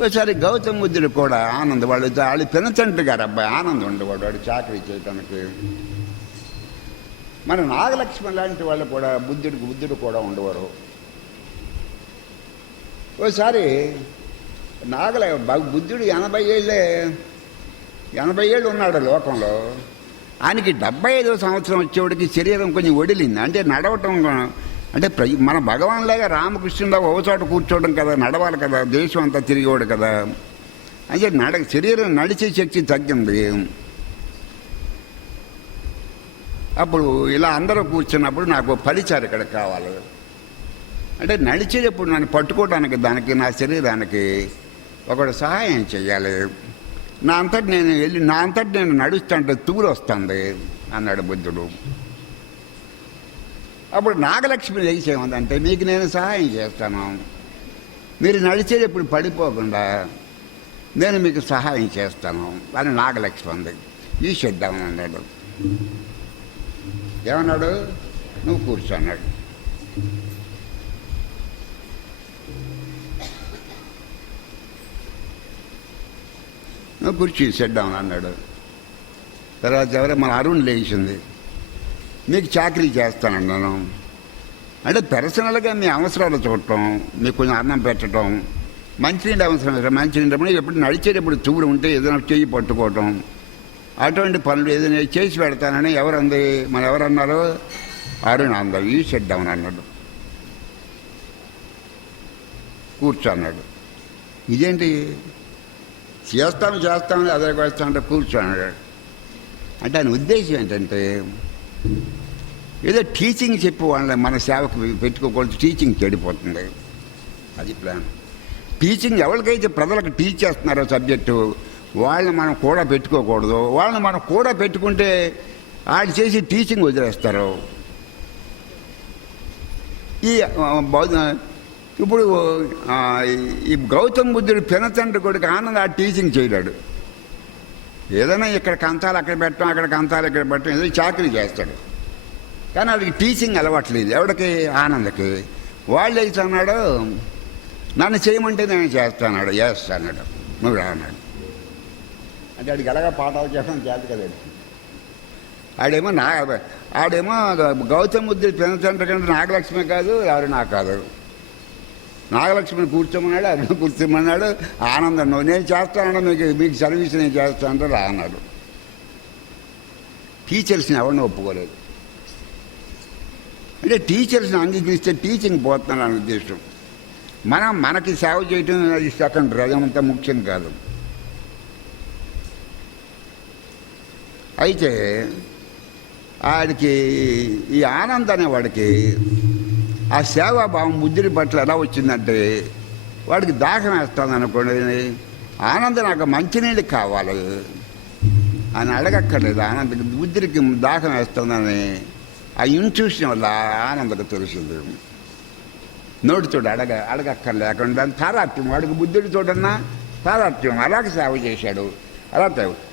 ఒకసారి గౌతమ బుద్ధుడు కూడా ఆనంద్ వాళ్ళు పెనతండ్రి గారు అబ్బాయి ఆనంద్ ఉండేవాడు, వాడు చాకరీ చేయటానికి. మన నాగలక్ష్మి లాంటి వాళ్ళు కూడా బుద్ధుడు కూడా ఉండేవారు. ఓసారి బుద్ధుడు 80 ఏళ్ళు ఉన్నాడు లోకంలో. ఆయనకి 75వ సంవత్సరం వచ్చేవాడికి శరీరం కొంచెం ఒడిలింది. అంటే నడవటం అంటే మన భగవాన్లాగా రామకృష్ణులాగా ఒక చోట కూర్చోవడం కదా, నడవాలి కదా, దేశం అంతా తిరిగేవాడు కదా. అంటే శరీరం నడిచే శక్తి తగ్గింది. అప్పుడు ఇలా అందరూ కూర్చున్నప్పుడు నాకు పరిచారు ఇక్కడ కావాలి. అంటే నడిచేటప్పుడు నన్ను పట్టుకోవడానికి దానికి నా శరీరానికి ఒకడు సహాయం చేయాలి. నా అంతటి నేను నడుస్తుంటే తూలు వస్తుంది అన్నాడు బుద్ధుడు. అప్పుడు నాగలక్ష్మి లేచేమందంటే మీకు నేను సహాయం చేస్తాను, మీరు నడిచేటప్పుడు పడిపోకుండా నేను మీకు సహాయం చేస్తాను అని నాగలక్ష్మి అంది. ఈ చేద్దామని అన్నాడు. ఏమన్నాడు? నువ్వు కూర్చో అన్నాడు. నువ్వు కూర్చో చేద్దామని అన్నాడు. తర్వాత ఎవరో మన అరుణ్ లేచింది, మీకు చాకరీ చేస్తానన్నాను. అంటే పర్సనల్గా మీ అవసరాలు చూడటం, మీకు కొంచెం అన్నం పెట్టడం, మంచినీళ్ళు అవసరం, మంచినీళ్ళు ఎప్పుడు నడిచేటప్పుడు చూడు ఉంటే ఏదైనా చెయ్యి పట్టుకోవటం, అటువంటి పనులు ఏదైనా చేసి పెడతానని ఎవరంది? మన ఎవరన్నారు? అరుణ్ అంద. ఈ చేద్దామని అన్నాడు. కూర్చో అన్నాడు. ఇదేంటి చేస్తామని అదే అంటే కూర్చో అన్నాడు. అంటే ఆయన ఉద్దేశం ఏంటంటే ఏదో టీచింగ్ చెప్పి వాళ్ళని మన సేవకు పెట్టుకోకూడదు, టీచింగ్ చెడిపోతుంది, అది ప్లాన్. టీచింగ్ ఎవరికైతే ప్రజలకు టీచ్ చేస్తున్నారో సబ్జెక్టు వాళ్ళని మనం కూడా పెట్టుకోకూడదు. వాళ్ళని మనం కూడా పెట్టుకుంటే వాళ్ళు చేసి టీచింగ్ వదిలేస్తారు. ఇప్పుడు ఈ గౌతమ బుద్ధుడు పెనతండ్రి కొడుకు ఆనంద్ ఆ టీచింగ్ చేయడాడు. ఏదైనా ఇక్కడ కంతాలు అక్కడ పెట్టడం, అక్కడ కంతాలు ఇక్కడ పెట్టడం, ఏదో చాకరీ చేస్తాడు. కానీ వాడికి టీచింగ్ అలవాట్లేదు. ఎవడికి? ఆనందకి. వాళ్ళు అయితే అన్నాడు, నన్ను చేయమంటే నేను చేస్తాన్నాడు. అన్నాడు. నువ్వు రా అన్నాడు. అంటే వాడికి ఎలాగా పాఠాలు చెప్పడం చేత కదా. ఆడేమో గౌతమ బుద్ధుడు పెనతండ్రి కంటే నాగలక్ష్మి కాదు, ఎవరు నాకు కాదు. నాగలక్ష్మిని కూర్చోమన్నాడు, అరుణ కూర్చోమన్నాడు. ఆనందం నువ్వు నేను చేస్తానన్నా, మీకు సర్వీస్ నేను చేస్తానంటే రా అన్నాడు. టీచర్స్ని ఎవరిని ఒప్పుకోలేదు. అంటే టీచర్స్ని అంగీకరిస్తే టీచింగ్ పోతున్నాను అనే ఉద్దేశం. మనకి సేవ చేయటం అది సెకండరీ, అదంత ముఖ్యం కాదు. అయితే ఆడికి ఈ ఆనంద్ అనేవాడికి ఆ సేవాభావం బుద్ధుడి పట్ల ఎలా వచ్చిందంటే వాడికి దాహం వేస్తుంది అనుకోండి. ఆనంద నాకు మంచినీళ్ళు కావాలి అని అడగక్కర్లేదు. ఆనందకి బుద్ధుడికి దాహం వేస్తుందని ఆ ఇంట్యూషన్ వల్ల ఆనందకు తెలిసింది. నోటితోటి అడగక్కర్లేకుండా తారాత్యం. వాడికి బుద్ధుడి తోటన్నా తారాత్యం. అలాగే సేవ చేశాడు. అలా